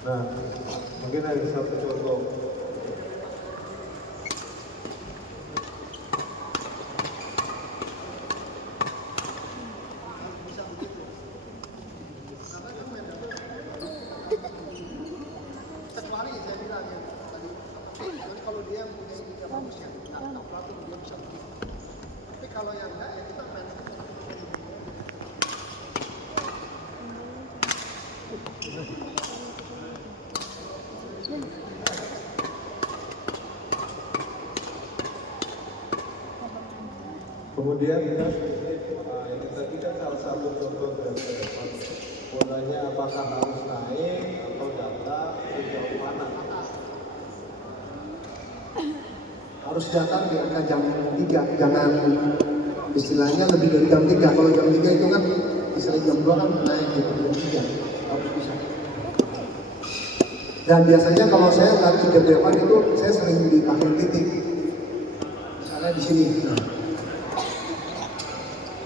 Nah, mungkin ada satu contoh. Kecuali saya bilang ya tadi, kalau dia punya ide bagus ya, nah pelatih dia bisa begitu. Tapi kalau yang enggak ya kita fans. Kemudian ini tadi kan salah satu contoh dari depan. Bolanya apakah harus naik atau datar sejauh mana? Harus datang di angka jam 3, jangan istilahnya lebih dari jam 3. Kalau jam 3 itu kan istilah jam 2 kan naik gitu, jam 3 harus bisa. Dan biasanya kalau saya lagi jam depan itu saya sering dipakai titik. Misalnya di sini. Nah,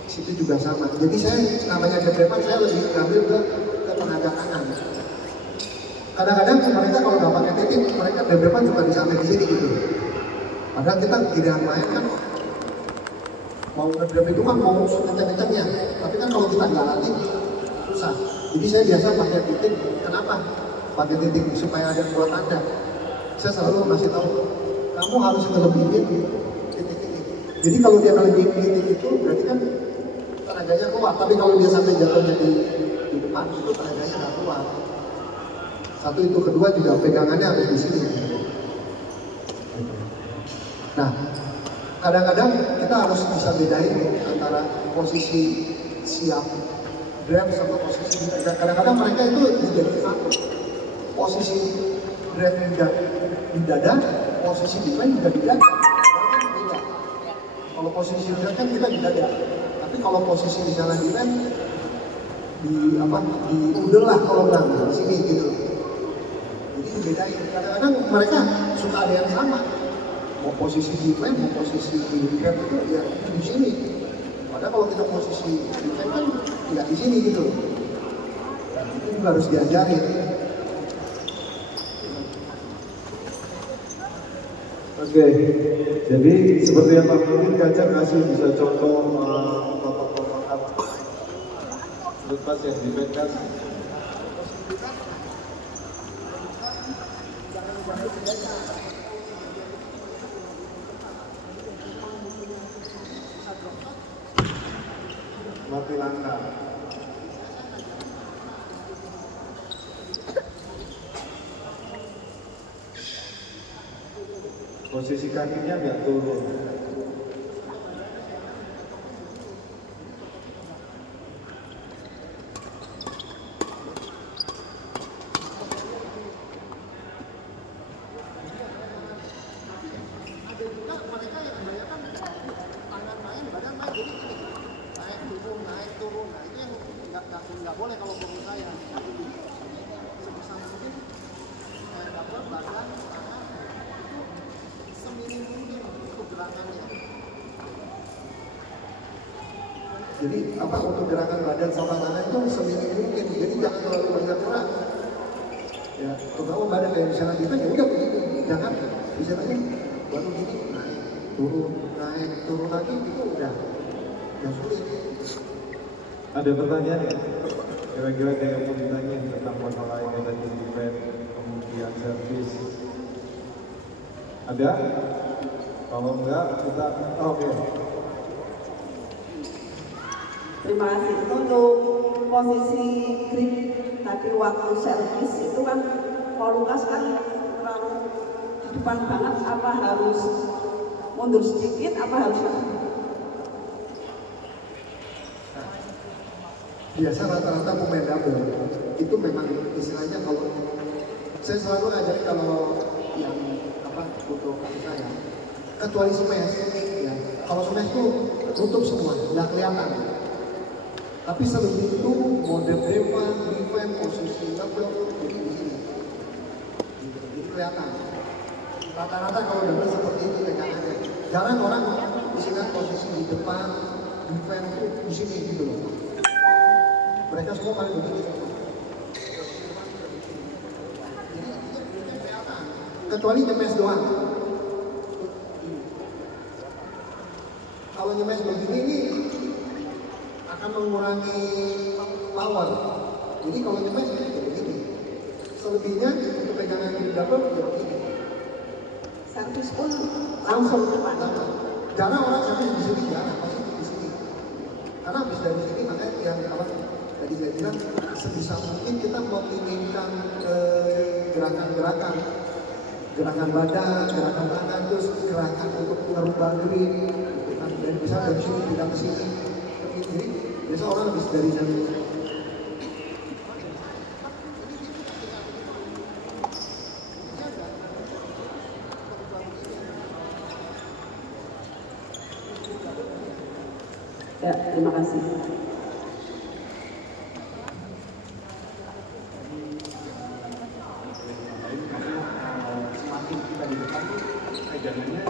situ juga sama. Jadi saya namanya jam depan saya lebih ngambil ke tenaga kanan. Kadang-kadang mereka kalau nggak pakai titik, mereka jam depan cuma sampai di sini gitu. Padahal kita giliran main kan mau ngedrop itu kan mau kencang-kencangnya, tapi kan kalau kita nggak latih susah. Jadi saya biasa pakai titik. Kenapa? Pakai titik supaya ada buat tanda. Saya selalu masih tahu kamu harus ngelebihin titik ini. Jadi kalau dia ngelebihin titik itu berarti kan tenaganya keluar. Tapi kalau dia sampai jatuhnya di depan itu tenaganya nggak keluar. Satu itu, kedua juga pegangannya harus di sini. Nah, kadang-kadang kita harus bisa bedain antara posisi siap grab sama posisi di dada. Kadang-kadang mereka itu menjadi satu. Posisi grab di dada, posisi defense juga di dada. Beda. Kalau posisi grab kan kita di dada. Tapi kalau posisi misalnya di rem, di udel lah kalau bilang di sini gitu. Jadi dibedain. Kadang-kadang mereka suka ada yang sama. Mau posisi defense, mau posisi di grab itu ya di sini. Padahal kalau kita posisi defense kan tidak di sini gitu. Itu juga harus diajarin. Oke, jadi seperti yang Pak Mungkin Kacar kasih bisa contoh protokol makan. Menurut Mas yang dibekas. Mati langkah. Posisi kakinya nggak turun. Ada juga mereka yang kebanyakan tangan main, badan main, jadi gini naik turun, nah itu yang nggak boleh kalau menurut saya. Sebisa mungkin dapat badan tangan itu seminim mungkin untuk gerakannya. Jadi untuk gerakan badan sama tangan itu seminim mungkin, jadi jangan terlalu banyak gerak. Ya, terutama badan kayak misalnya kita ya udah begini, jangan misalnya baru gini naik turun lagi itu udah sulit. Ada pertanyaan ya? Kira-kira ada yang mau ditanya tentang masalah yang tadi defense, kemudian servis? Ada? Kalau enggak, kita oke. Terima kasih. Untuk posisi grip tadi waktu servis itu kan kalau Lukas kan terlalu di depan banget, apa harus mundur sedikit, apa harus Biasa rata-rata pemain double itu memang istilahnya kalau saya selalu ngajari kalau yang untuk saya kecuali smash ya. Kalau smash itu tutup semua, nggak kelihatan. Tapi selebih itu mode depan, defense, posisi double jadi di sini. Jadi kelihatan. Rata-rata kalau double seperti itu pegangannya. Jarang orang misalkan posisi di depan, defense itu di sini gitu loh. Mereka semua paling begini. kecuali nyemes doang. Kalau nyemes begini ini akan mengurangi power. Jadi kalau nyemes ya begini. Selebihnya untuk pegangan grip double ya begini. Servis pun Langsung depan. jarang orang servis di sini, jarang pasti di sini. Karena habis dari sini makanya yang apa tadi saya bilang sebisa mungkin kita meminimkan gerakan-gerakan badan, gerakan tangan, terus gerakan untuk merubah grip. Dan bisa dari sini tidak ke sini. Jadi biasa orang habis dari sini. Ya, terima kasih. Semakin kita di depan tuh pegangannya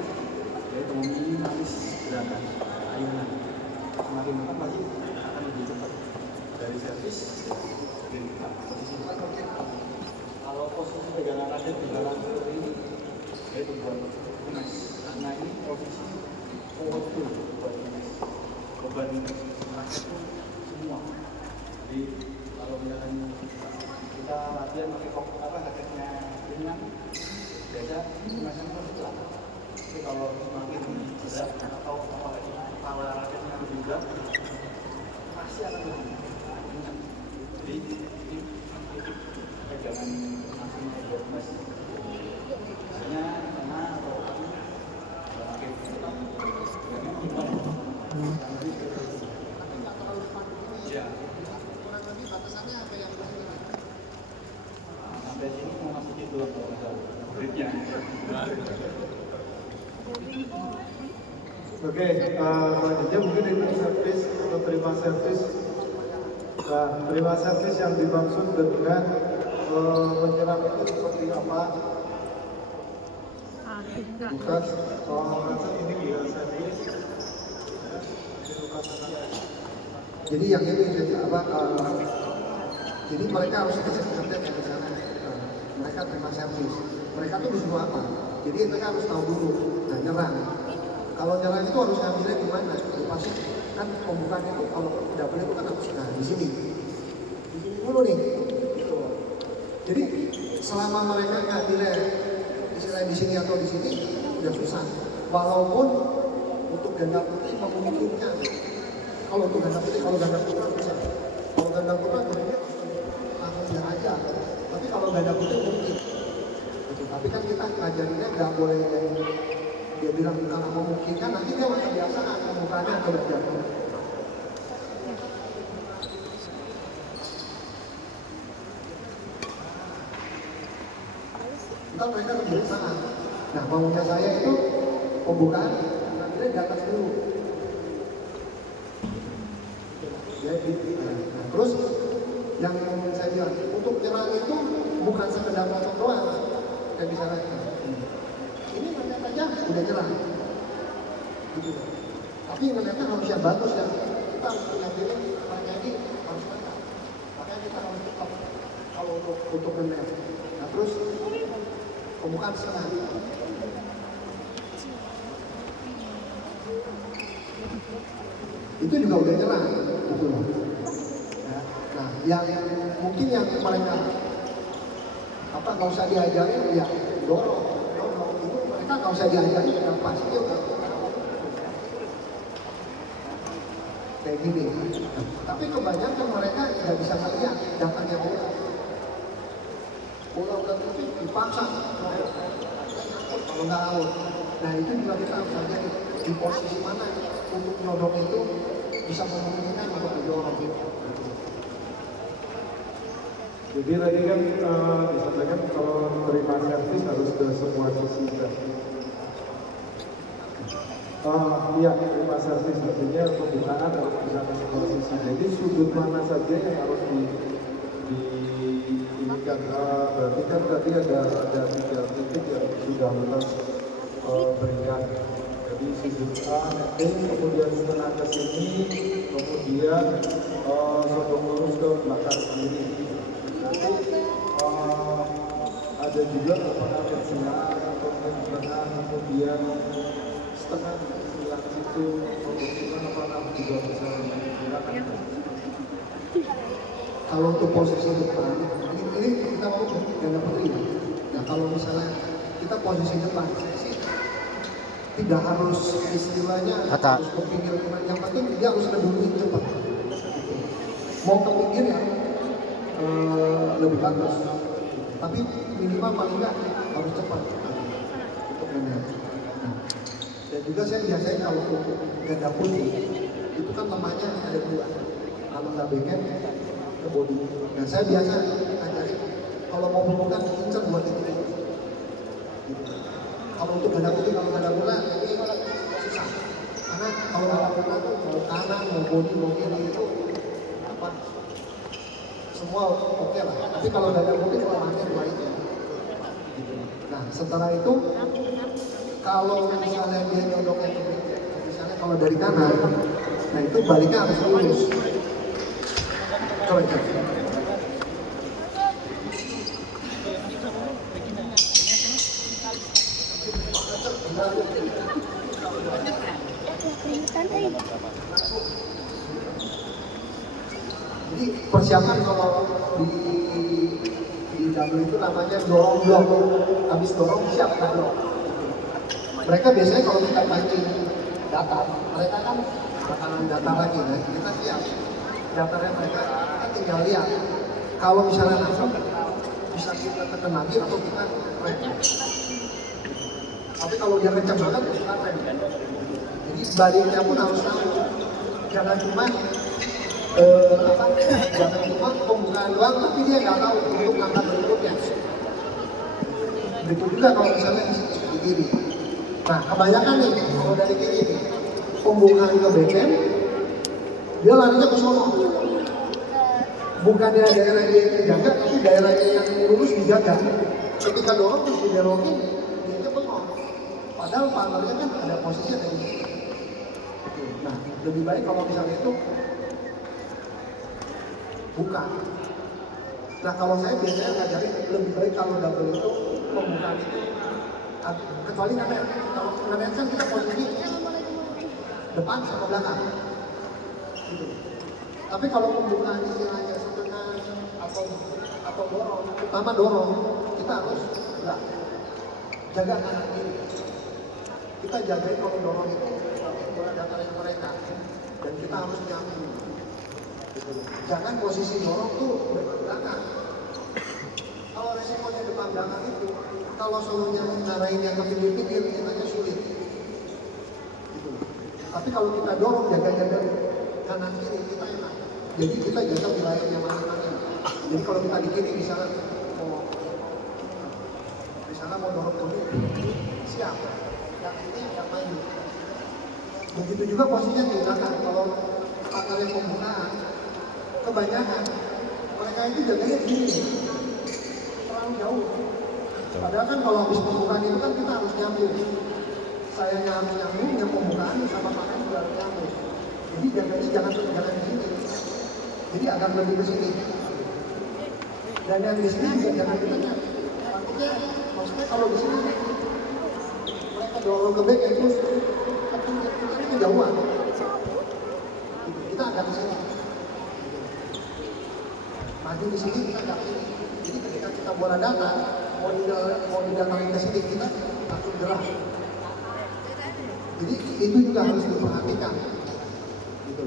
yaitu meminimalis gerakan ayunan. Semakin depan pasti akan lebih cepat dari servis dan kita posisi depan. Kalau posisi pegangan raket di dalam seperti ini yaitu buat tunas. Nah ini posisi forward full buat tunas. Beban raket itu semua. Jadi kalau misalkan kita latihan pakai raketnya ringan, biasa tunasnya itu berat. Tapi kalau semakin berat atau apalagi kepala raketnya lebih berat, pasti akan lebih ringan. Jadi ini pegangan maksimal buat mas. Biasanya karena atau pakai ya. Kurang lebih batasannya apa yang Sampai sini mau masuk itu kalau nggak salah. Gripnya. Oke, selanjutnya mungkin ini servis atau terima servis. Nah, terima servis yang dimaksud dengan menyerang itu seperti apa? Bukan, kalau merasa ini bila servis. jadi yang itu apa jadi mereka harus dikasih update ya di sana. Mereka terima servis. Mereka tuh disuruh apa? Jadi mereka harus tahu dulu. Nah nyerang. Kalau nyerang itu harus ngambilnya di mana? Ya, pasti kan pembukaan itu kalau tidak boleh itu kan harus nah di sini. Di sini dulu nih. Gitu. Jadi selama mereka ngambilnya istilah di sini atau di sini udah susah. Walaupun untuk ganda putih memungkinkan. Kalau untuk ganda putih, kalau ganda putra bisa. Kalau ganda putra kemudian langsung dia aja. Tapi kalau ganda putih mungkin. Gitu. Tapi kan kita ngajarinnya nggak boleh dia bilang karena memungkinkan nanti dia masih biasa pembukaannya atau jatuh. Kita mereka kebiasaan. Nah maunya saya itu pembukaan nanti di atas dulu. Jadi, nah, terus yang saya bilang untuk nyerang itu bukan sekedar potong doang, kayak misalnya ini ngeliat aja udah nyerang, gitu. Tapi ngeliatnya harus yang bagus ya. Kita harus punya diri, jadi harus mantap. Makanya kita harus tetap kalau untuk ngeliat. Nah terus pembukaan setengah. Itu juga udah nyerang, gitu loh. Ya, nah, yang mungkin yang mereka apa nggak usah diajarin, ya dorong itu mereka nggak usah diajarin, yang pasti dia udah kayak gini. Tapi kebanyakan mereka nggak bisa melihat datangnya bola udah tutup dipaksa, kalau nggak out. Nah itu juga kita harus ajarin di posisi mana untuk nyodok itu bisa memungkinkan untuk didorong. Jadi tadi kan disampaikan kalau terima servis harus ke semua sisi kan. Iya, terima servis artinya pembukaan harus bisa ke semua sisi. Jadi sudut mana saja yang harus ini kan berarti kan tadi ada 3 titik yang sudah lunas berikan. Jadi sudut A, B, kemudian setengah ke sini, kemudian sodok lurus ke belakang kiri. Berarti ada juga apakah kecilan atau tengah kemudian setengah silang itu maksudnya apakah juga bisa menggunakan. Kalau untuk posisi depan, ini kita mau ganda putri ya. Nah kalau misalnya kita posisi depan, saya sih tidak harus istilahnya harus ke pinggir, yang penting dia harus kedua cepat. Mau ke pinggir ya lebih bagus, tapi minimal paling nggak harus cepat untuk ganda. Nah, dan juga saya biasanya kalau untuk ganda putri itu kan lemahnya ada dua, kalau nggak backhand ke body. Nah saya biasa ngajarin kalau mau pemukan incer buat titik itu. Gitu. Kalau untuk ganda putih, kalau ganda bola ini susah. Karena kalau ganda bola tuh mau kanan, mau body, mau kiri itu apa? Semua oke lah. Tapi kalau ganda putih lemahnya dua itu. Gitu. Nah setelah itu kalau misalnya dia nyodoknya ke misalnya kalau dari kanan, nah itu baliknya harus lurus. Coba cek. Jadi persiapan kalau di double itu namanya dorong blok. Habis dorong siap blok. Mereka biasanya kalau kita pancing datar, mereka kan bakalan datar lagi, nah kita siap. Datarnya mereka kita tinggal lihat. Kalau misalnya langsung bisa kita tekan lagi atau kita rem. Tapi kalau dia kencang banget kita rem. Jadi baliknya pun harus tahu. Jangan cuma jangan cuma pembukaan doang tapi dia nggak tahu untuk angkat berikutnya. Begitu juga kalau misalnya di kiri. Nah kebanyakan nih kalau dari kiri nih pembukaan ke backhand dia larinya ke sono. Bukannya daerah dia dijaga, tapi daerah yang lurus dijaga. Ketika dorong terus dibelokin, dia bengong. Padahal partnernya kan ada posisinya dari sini. Nah, lebih baik kalau misalnya itu buka. Nah, kalau saya biasanya ngajarin lebih baik kalau double itu pembukaan itu kecuali ngenet. Kalau ngenet kan kita posisi depan sama belakang. Gitu. Tapi kalau pembukaan istilahnya setengah atau dorong, utama dorong, kita harus jaga kanan kiri. Kita jagain kalau dorong itu bola datarnya mereka dan kita harus nyambung. Gitu. Jangan posisi dorong tuh depan belakang. Kalau resikonya depan belakang itu, kalau solonya ngarahinnya ke pinggir-pinggir, kitanya sulit. Gitu. Tapi kalau kita dorong jaga-jaga kanan kiri kita enak. Jadi kita jaga wilayahnya masing-masing. Jadi kalau kita di kiri misalnya mau dorong ke kiri, siap. Yang ini yang maju. Begitu juga posisinya di belakang. Kalau partnernya pembukaan, kebanyakan mereka itu jaganya gini, terlalu jauh. Padahal kan kalau habis pembukaan itu kan kita harus nyambung. Saya harus nyambung, yang pembukaan sama partner juga harus nyambung. Jadi jaganya jangan di sini. Jadi agak lebih ke sini. Dan yang di sini juga jangan di tengah. Maksudnya kalau di sini mereka dorong ke back terus ini kejauhan. Kita agak di sini. Maju di sini kita agak sini. Jadi ketika kita bola datar mau didatangin ke sini kita langsung gerak. Jadi itu juga harus diperhatikan. Gitu.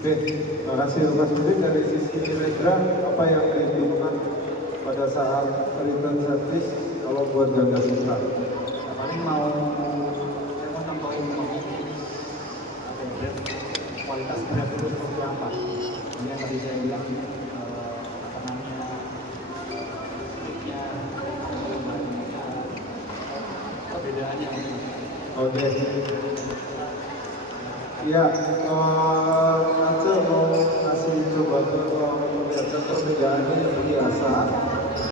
Oke, terima kasih Mas Budi. Dari sisi Indra, apa yang dibutuhkan pada saat return service kalau buat ganda putra? Paling saya mau tambahin kualitas grab itu seperti apa? Ini yang tadi saya bilang apa namanya perbedaannya. Oke. Ya, Aceh mau kasih coba memperlihatkan perbedaannya yang biasa